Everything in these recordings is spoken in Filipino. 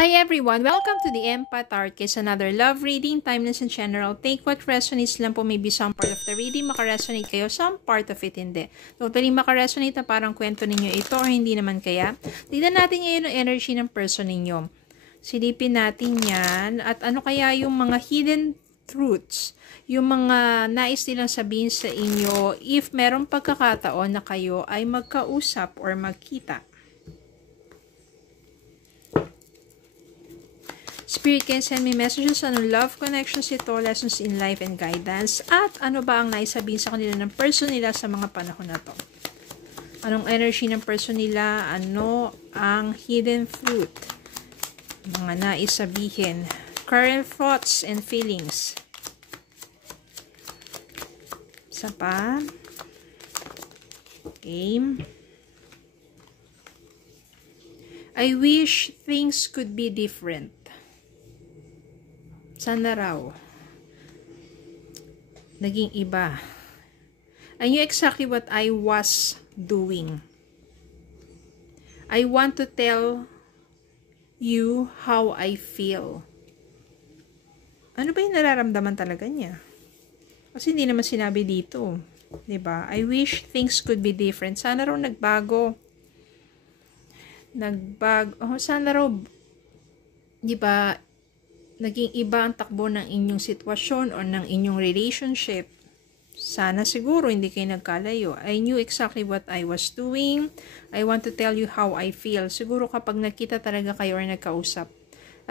Hi everyone! Welcome to the Empath Arcade, another love reading, timeless and general. Take what resonates lang po, maybe some part of the reading makaresonate kayo, some part of it hindi. Totally makaresonate na parang kwento ninyo ito or hindi naman kaya. Tignan natin ngayon ang energy ng person ninyo. Silipin natin yan at ano kaya yung mga hidden truths, yung mga nais nilang sabihin sa inyo if merong pagkakataon na kayo ay magkausap or magkita. Spirit can send me messages on love connections ito, lessons in life and guidance. At ano ba ang naisabihin sa kanila ng person nila sa mga panahon na to? Anong energy ng person nila? Ano ang hidden fruit? Mga naisabihin. Current thoughts and feelings. Isa pa. Okay. I wish things could be different. Sana raw naging iba. I knew exactly what I was doing. I want to tell you how I feel. Ano ba yung nararamdaman talaga niya? Kasi hindi naman sinabi dito. 'Di ba? I wish things could be different. Sana raw nagbago. Sana raw, 'di ba, naging iba ang takbo ng inyong sitwasyon o ng inyong relationship. Sana siguro hindi kayo nagkalayo. I knew exactly what I was doing. I want to tell you how I feel. Siguro kapag nakita talaga kayo or nagkausap,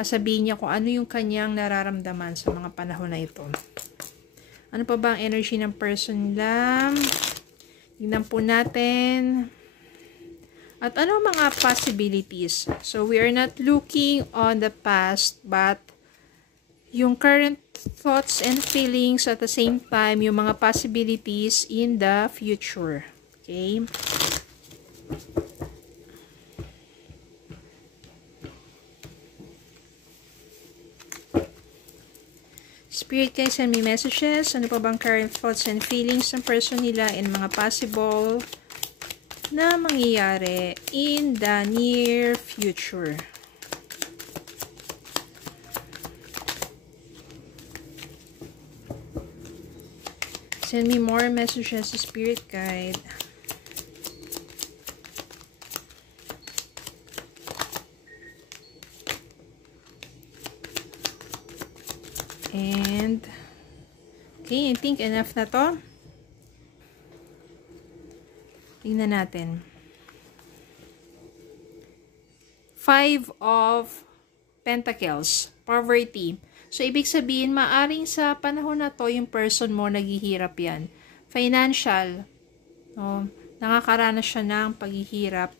sabihin niya kung ano yung kanyang nararamdaman sa mga panahon na ito. Ano pa ba ang energy ng person nila? Tingnan po natin. At ano mga possibilities? So we are not looking on the past, but yung current thoughts and feelings at the same time, yung mga possibilities in the future. Okay? Spirit guys, send me messages. Ano pa bang current thoughts and feelings ng person nila and mga possible na mangyayari in the near future. Send me more messages to Spirit Guide. And, okay, I think enough na to. Tingnan natin. 5 of Pentacles, poverty. So, ibig sabihin, maaring sa panahon na to, yung person mo, naghihirap yan. Financial. Nakakaranas siya ng paghihirap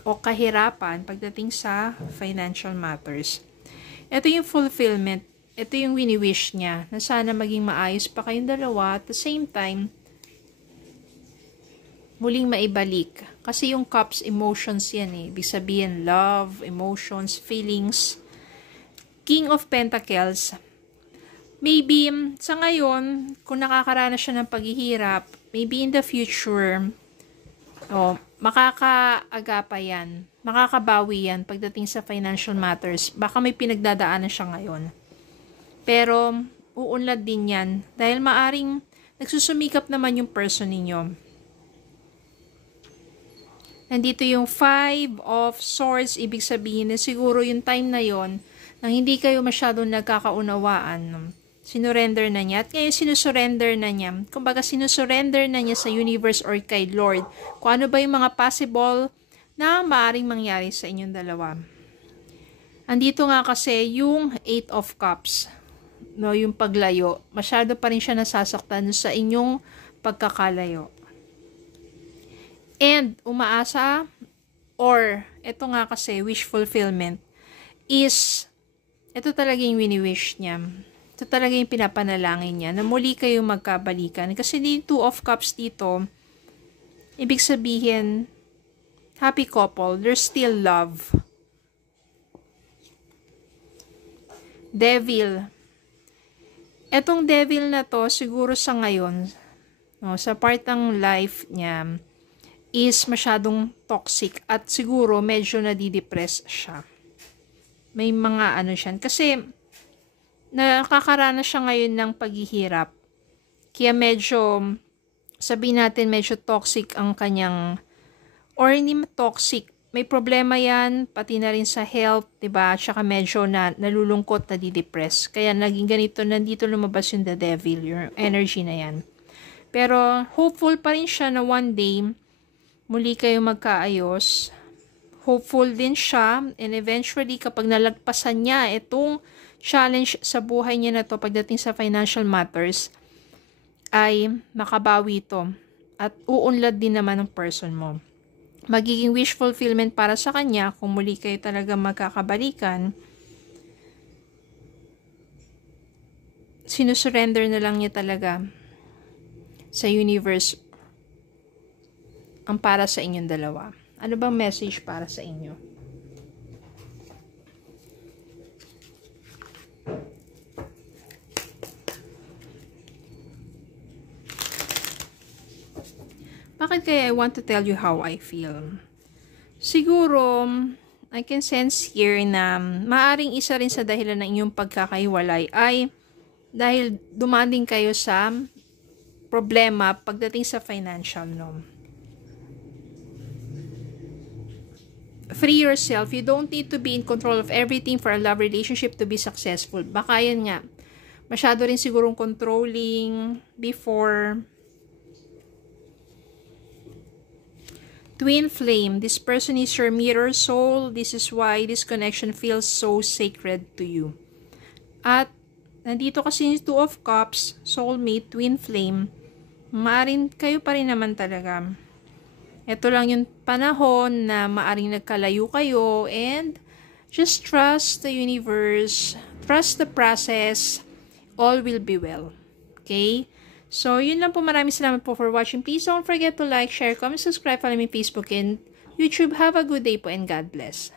o kahirapan pagdating sa financial matters. Ito yung fulfillment. Ito yung wini-wish niya na sana maging maayos pa kayong dalawa at the same time, muling maibalik. Kasi yung cups, emotions yan eh. Ibig sabihin, love, emotions, feelings. King of Pentacles, maybe sa ngayon, kung nakakaranas siya ng paghihirap, maybe in the future, makakaagapa yan, makakabawi yan pagdating sa financial matters. Baka may pinagdadaanan siya ngayon. Pero, uunlad din yan, dahil maaring nagsusumikap naman yung person ninyo. Nandito yung 5 of Swords, ibig sabihin na siguro yung time na yon nang hindi kayo masyadong nagkakaunawaan, sinurrender na niya. At ngayon, sinusurrender na niya. Kumbaga, sinusurrender na niya sa universe or kay Lord. Kung ano ba yung mga possible na maaaring mangyari sa inyong dalawa. Andito nga kasi yung 8 of Cups. Yung paglayo. Masyado pa rin siya nasasaktan sa inyong pagkakalayo. And, umaasa, or, ito nga kasi, wish fulfillment, is ito talaga yung wini-wish niya. Ito talaga yung pinapanalangin niya na muli kayong magkabalikan. Kasi yung 2 of Cups dito, ibig sabihin, happy couple, there's still love. Devil. Etong devil na to, siguro sa ngayon, sa part ng life niya, is masyadong toxic at siguro medyo nadidepress siya. May mga ano siya. Kasi nakakaranas siya ngayon ng paghihirap. Kaya medyo, sabihin natin medyo toxic ang kanyang, or hindi toxic, may problema yan, pati na rin sa health, diba? At saka medyo nalulungkot, nadidepress. Kaya naging ganito, nandito lumabas yung the devil, yung energy na yan. Pero hopeful pa rin siya na one day, muli kayo magkaayos. Hopeful din siya, and eventually kapag nalagpasan niya itong challenge sa buhay niya na to pagdating sa financial matters, ay makabawi ito at uunlad din naman ng person mo. Magiging wish fulfillment para sa kanya kung muli kayo talaga magkakabalikan. Sinusurrender na lang niya talaga sa universe ang para sa inyong dalawa. Ano bang message para sa inyo? Bakit kaya I want to tell you how I feel? Siguro, I can sense here na maaring isa rin sa dahilan ng inyong pagkakahiwalay ay dahil dumating kayo sa problema pagdating sa financial, no? Free yourself. You don't need to be in control of everything for a love relationship to be successful. Baka yan nga, masyado rin sigurong controlling before. Twin flame. This person is your mirror soul. This is why this connection feels so sacred to you. At nandito kasi yung Two of Cups, soulmate, twin flame. Maaring kayo pa rin naman talaga. Ito lang yung panahon na maaring nagkalayo kayo, and just trust the universe. Trust the process. All will be well. Okay? So, yun lang po. Maraming salamat po for watching. Please don't forget to like, share, comment, subscribe, follow me Facebook and YouTube. Have a good day po and God bless.